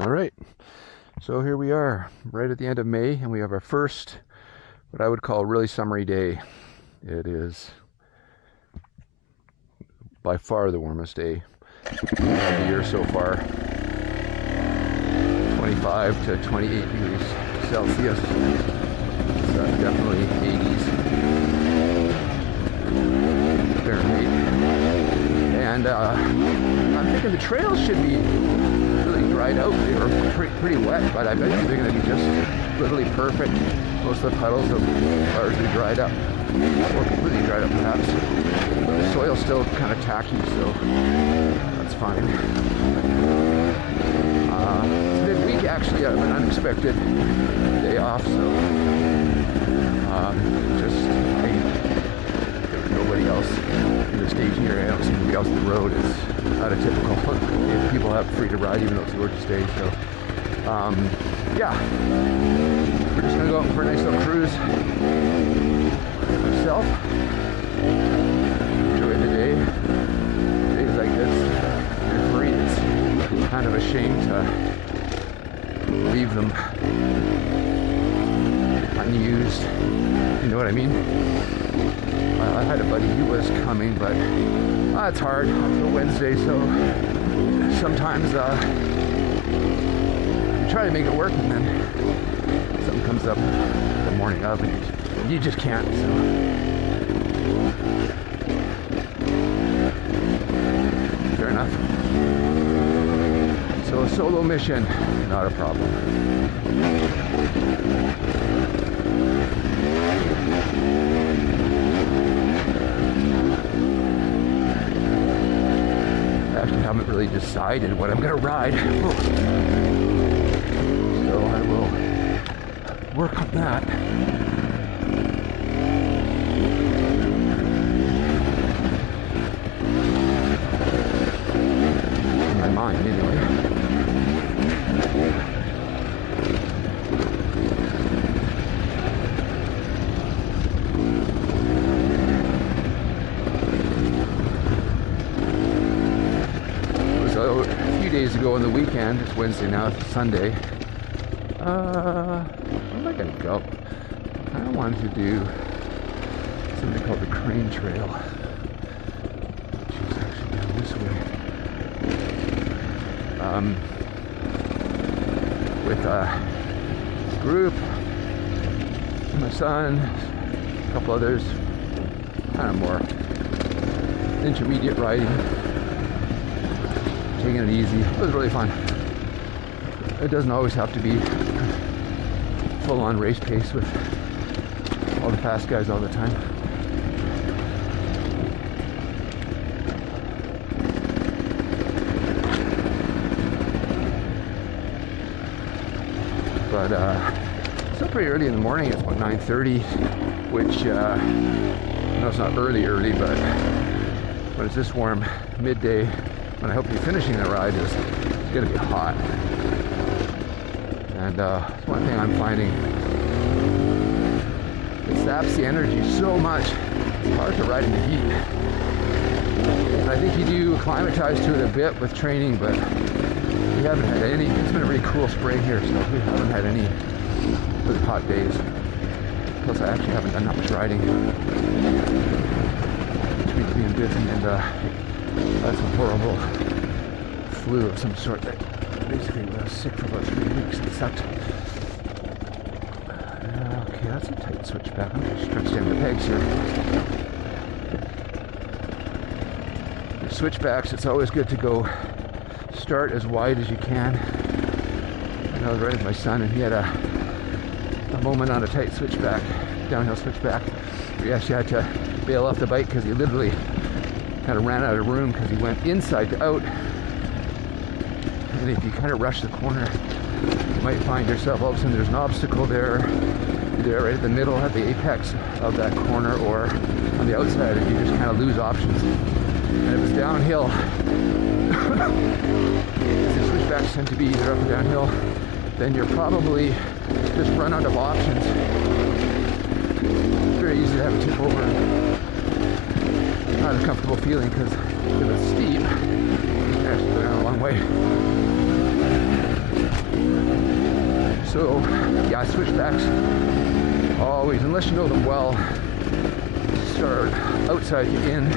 All right, so here we are, right at the end of May, and we have our first, what I would call, really summery day. It is by far the warmest day of the year so far. 25 to 28 degrees Celsius. So definitely 80s Fahrenheit. And I'm thinking the trails should be really dried out. They were pretty wet, but I bet you they're going to be just literally perfect. Most of the puddles have largely dried up, or completely dried up perhaps. But the soil's still kind of tacky, so that's fine. Midweek, actually, I have an unexpected day off, so there was nobody else in the staging area. I don't see anybody else on the road. It's not a typical people have free to ride, even though it's a gorgeous day. So, yeah, we're just gonna go out for a nice little cruise myself. Enjoy the day. Days like this, they're free. It's kind of a shame to leave them unused. You know what I mean? I had a buddy who was coming, but it's hard until Wednesday, so sometimes you try to make it work, and then something comes up the morning of, and you just can't. So fair enough. So a solo mission, not a problem. I actually haven't really decided what I'm going to ride. So I will work on that. In my mind, anyway. So a few days ago on the weekend, it's Wednesday now, it's Sunday. Where am I gonna go? I kind of wanted to do something called the Crane Trail, which is actually down this way. With a group, my son, a couple others, kind of more intermediate riding, taking it easy. It was really fun. It doesn't always have to be full-on race pace with all the fast guys all the time. But still pretty early in the morning. It's about 9:30, which I know it's not early, but when it's this warm, midday, when I hope to be finishing the ride, it's going to be hot. And one thing I'm finding, it saps the energy so much. It's hard to ride in the heat. And I think you do acclimatize to it a bit with training, but we haven't had any. It's been a really cool spring here, so we haven't had any really hot days. Plus, I actually haven't done that much riding between being busy and that's a horrible flu of some sort that basically was sick for about 3 weeks. It sucked. Okay, that's a tight switchback. I'm just stretched into the pegs here. With switchbacks, it's always good to go start as wide as you can. And I was riding with my son, and he had a moment on a tight switchback, downhill switchback, where he actually had to bail off the bike because he literally kind of ran out of room because he went inside to out. And if you kind of rush the corner, you might find yourself, all of a sudden there's an obstacle there, either right at the middle at the apex of that corner or on the outside, and you just kind of lose options. And if it's downhill, the switchbacks tend to be either up or downhill, then you're probably just run out of options. It's very easy to have a tip over. Not a comfortable feeling because if it's steep, you can actually go down a long way. So yeah, switchbacks always, unless you know them well, start outside to in,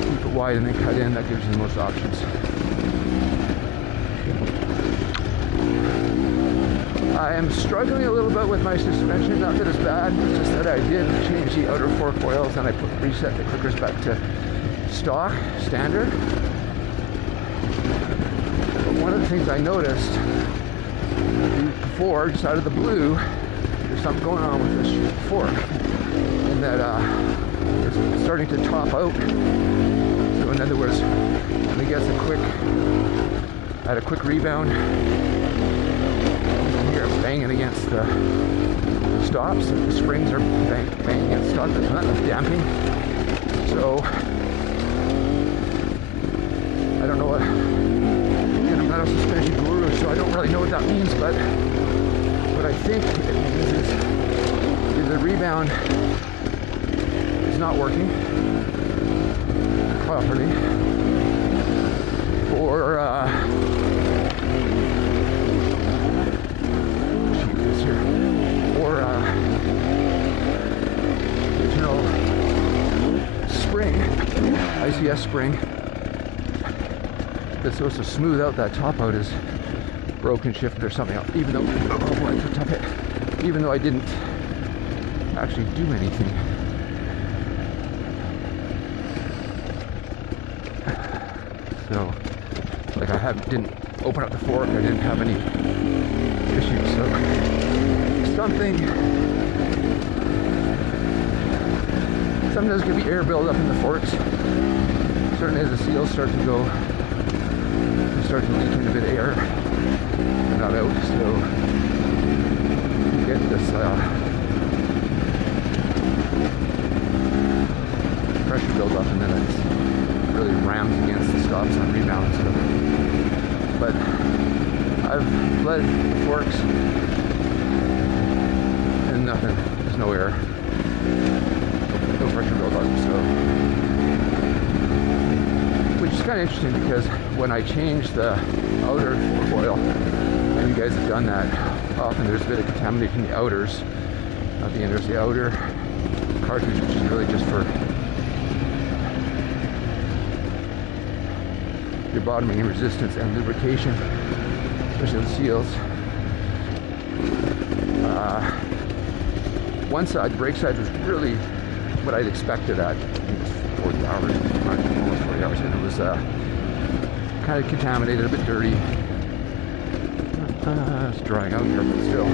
keep it wide and then cut in. That gives you the most options. I am struggling a little bit with my suspension, not that it's bad, it's just that I did change the outer fork oils and I reset the clickers back to stock, standard. But one of the things I noticed before, just out of the blue, there's something going on with this fork, and that it's starting to top out. So in other words, when it gets at a quick rebound, you're banging against the stops. The springs are banging against the stops. There's not enough damping. So I don't know what. Again, I'm not a suspension guru, so I don't really know what that means. But what I think it means is either the rebound is not working properly, or spring, ICS spring, that's supposed to smooth out that top out, is broken, shifted, or something else. Even though, oh boy, it's a tough hit. Even though I didn't actually do anything. So, like didn't open up the fork. I didn't have any issues. So something does give you air buildup in the forks. Certainly as the seals start to go, you start to leak in a bit of air, not out, so you get this pressure buildup, and then it's really rams against the stops on rebound. So, but I've bled forks and nothing. There's no air. No pressure buildup, so, which is kind of interesting because when I change the outer fork oil, and you guys have done that, often there's a bit of contamination in the outers. At the end there's the outer cartridge, which is really just for your bottoming resistance and lubrication, especially the seals. One side, the brake side, was really what I'd expected at 40 hours, almost 40 hours, and it was kind of contaminated, a bit dirty. It's drying out here, but still.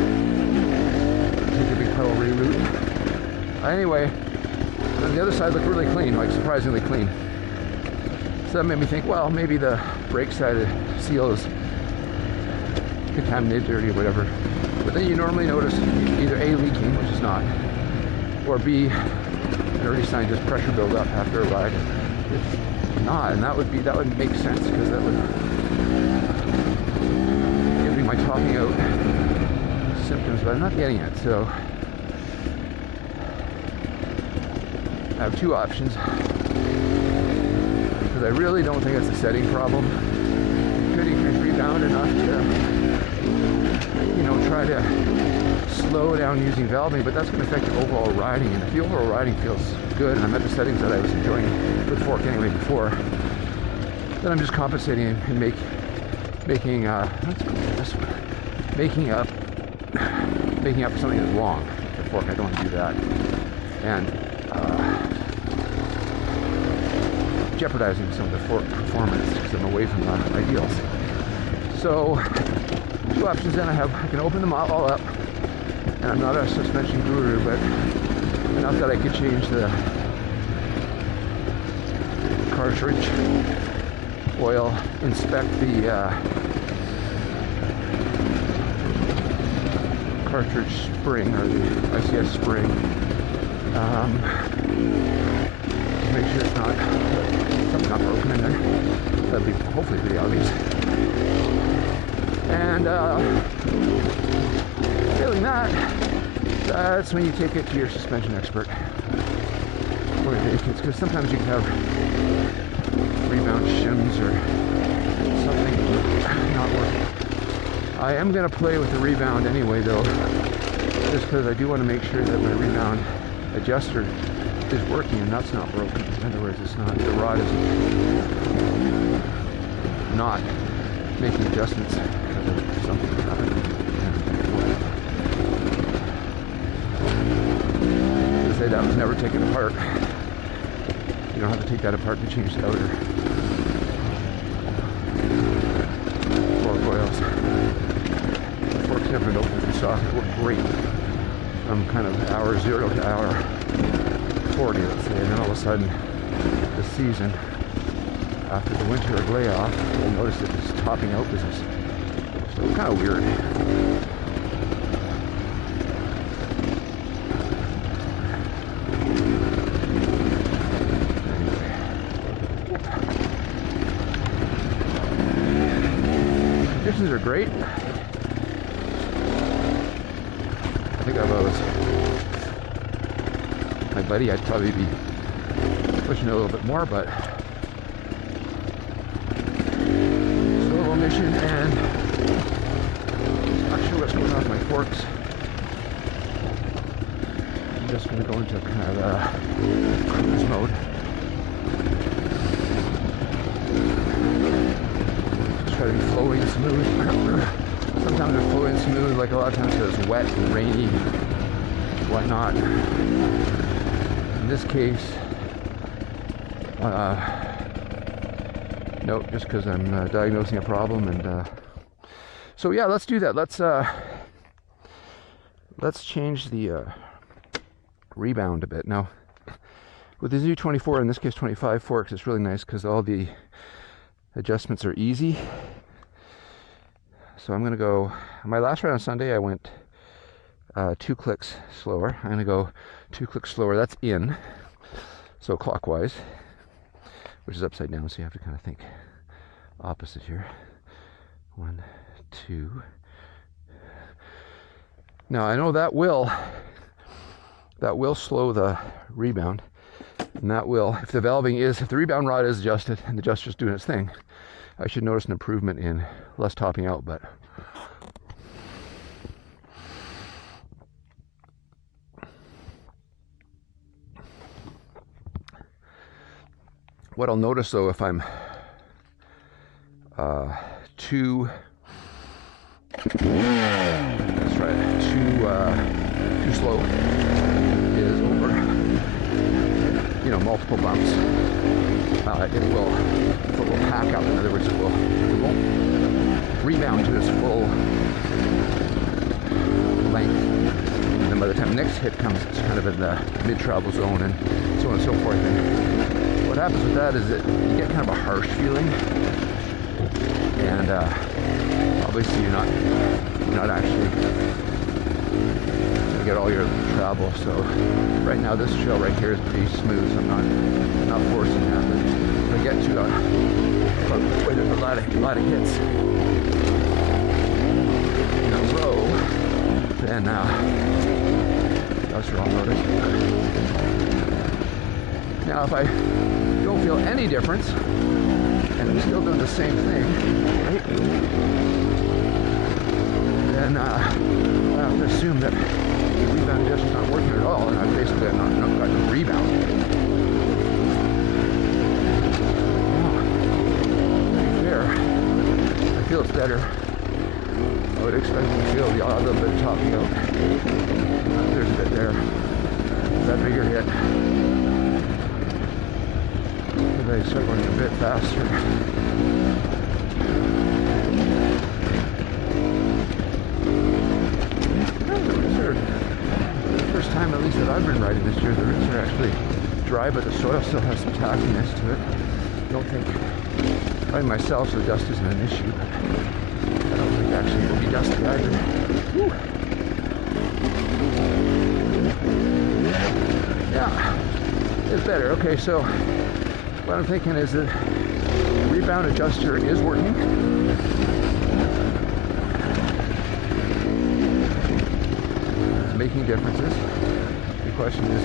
Take a big pedal reroute. Anyway, then the other side looked really clean, like surprisingly clean. So that made me think, well, maybe the brake side of the seal is contaminated, dirty, or whatever. But then you normally notice either A, leaking, which is not, or B, an early sign, just pressure buildup after a ride. It's not, and that would make sense, because that would give me my topping out symptoms, but I'm not getting it. So I have two options, because I really don't think it's a setting problem. Could increase rebound enough to, try to slow down using valving, but that's going to affect your overall riding. And if the overall riding feels good, and I'm at the settings that I was enjoying with fork anyway before, then I'm just compensating and making up for something that's wrong with the fork. I don't want to do that, and jeopardizing some of the fork performance because I'm away from the ideals. So two options then I have. I can open them all up, and I'm not a suspension guru, but enough that I could change the cartridge oil, inspect the cartridge spring, or the ICS spring, make sure it's not something not broken in there. That'd be hopefully pretty obvious. And failing that, that's when you take it to your suspension expert. Because sometimes you can have rebound shims or something not working. I am going to play with the rebound anyway though, just because I do want to make sure that my rebound adjuster is working and that's not broken. In other words, it's not, the rod is not making adjustments because of something that happened. To say that was never taken apart. You don't have to take that apart to change the outer fork oils. The fork's never been open and soft. It worked great from kind of hour 0 to hour 40, let's say, and then all of a sudden this season, after the winter layoff, you'll notice that it's topping out business. So it's kind of weird. Conditions are great. I think if I was my buddy, I'd probably be pushing it a little bit more, but solo mission, and not sure what's going on with my forks. I'm just going to go into kind of cruise mode. Just try to be flowing smooth. Sometimes it's flowing smooth, like a lot of times it's wet and rainy, whatnot. In this case, nope, just because I'm diagnosing a problem, and so yeah, let's do that. Let's change the rebound a bit. Now, with the Z24, in this case 25 forks, it's really nice because all the adjustments are easy. So I'm going to go, my last ride on Sunday I went 2 clicks slower. I'm going to go 2 clicks slower. That's in, so clockwise, which is upside down, so you have to kind of think opposite here. 1, 2. Now I know that will slow the rebound, and that will, if the rebound rod is adjusted and the adjuster's doing its thing, I should notice an improvement in less topping out. But what I'll notice though, if I'm too slow, is over, multiple bumps, it will pack up. In other words, it won't rebound to its full length. And then by the time the next hit comes, it's kind of in the mid-travel zone, and so on and so forth. And what happens with that is that you get kind of a harsh feeling, and obviously you're not actually going to get all your travel. So right now this trail right here is pretty smooth, so I'm not forcing that. But if I get to where there's a lot of hits in a row, then that's wrong notice. Now if I don't feel any difference and I'm still doing the same thing, right, then I have to assume that the rebound adjuster's not working at all, and I've basically not got no rebound. To be fair, I feel it's better. I would expect to feel a little bit of topping out. There's a bit there. That bigger hit. Maybe I start going a bit faster. First time, at least that I've been riding this year, the roots are actually dry, but the soil still has some tackiness to it. I don't think riding myself, so dust isn't an issue, but I don't think actually it will be dusty either. Woo. Yeah, it's better. Okay, so what I'm thinking is that the rebound adjuster is working. Making differences. The question is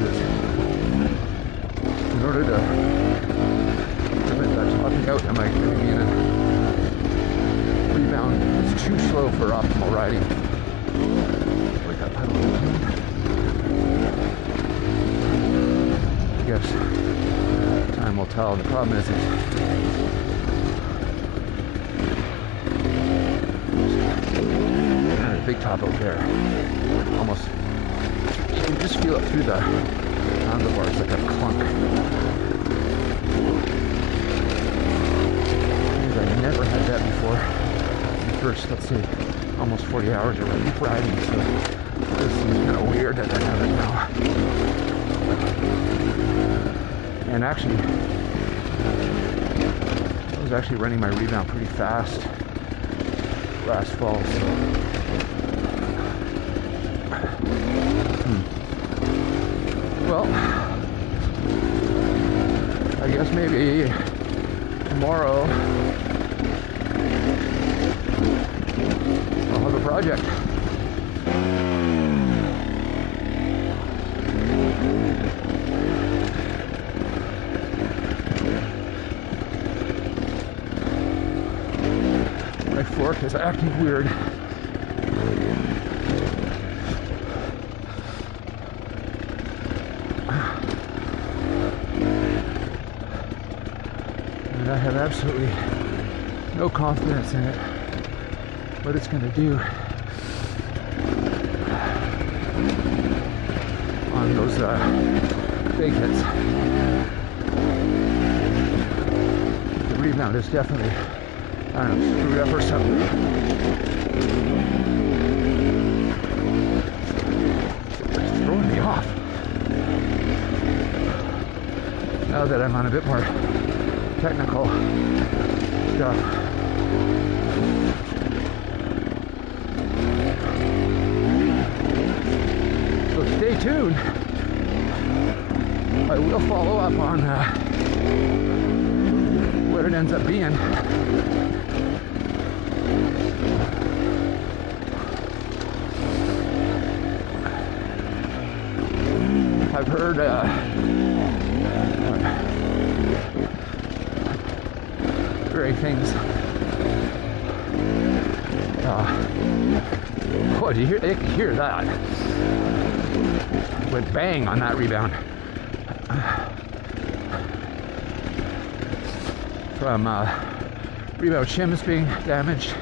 in order to prevent that topping out, am I getting in a rebound that's too slow for optimal riding. Like that pedal. I guess time will tell. The problem is it's big top out there. Almost, you can just feel it through the handlebars, like a clunk. And I never had that before. The first, let's say, almost 40 hours of riding, so this is kind of weird that I have it now. And actually, I was actually running my rebound pretty fast last fall, so well, I guess maybe tomorrow I'll have a project. My fork is acting weird. And I have absolutely no confidence in it, what it's going to do on those big hits. The rebound is definitely, I don't know, screwed up or something. It's throwing me off. Now that I'm on a bit more technical stuff. So stay tuned. I will follow up on what it ends up being. I've heard great things. Oh, did you hear that? Went bang on that rebound. From rebound shims being damaged,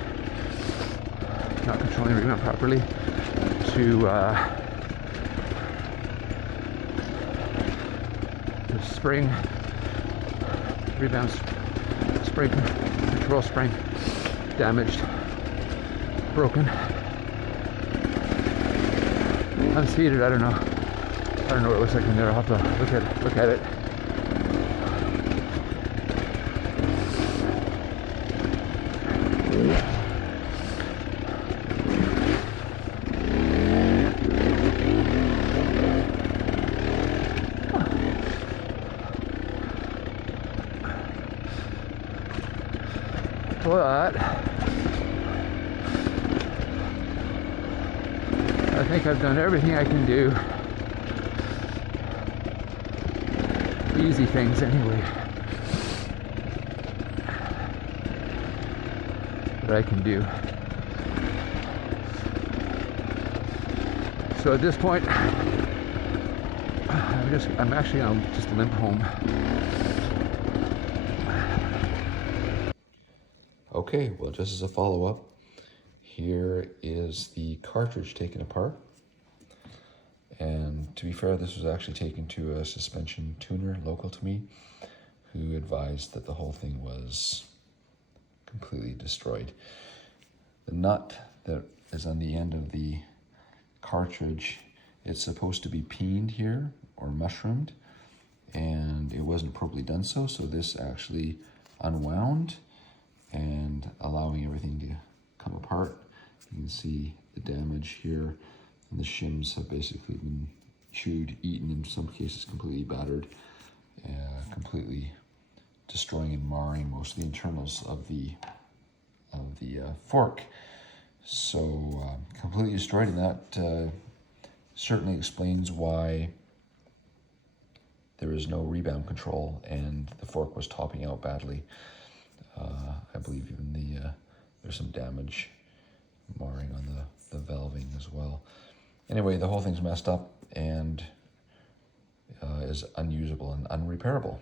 not controlling the rebound properly, to the spring, rebound spring, control spring damaged, broken, unseated. I don't know what it looks like in there. I'll have to look at it. But I think I've done everything I can do. Easy things anyway. That I can do. So at this point, I'm actually gonna just limp home. Okay, well, just as a follow-up, here is the cartridge taken apart. And to be fair, this was actually taken to a suspension tuner local to me, who advised that the whole thing was completely destroyed. The nut that is on the end of the cartridge, it's supposed to be peened here, or mushroomed, and it wasn't appropriately done so this actually unwound, and allowing everything to come apart. You can see the damage here, and the shims have basically been chewed, eaten, in some cases completely battered, completely destroying and marring most of the internals of the fork. So completely destroyed, and that certainly explains why there is no rebound control and the fork was topping out badly. I believe even there's some damage as well. Anyway, the whole thing's messed up and is unusable and unrepairable.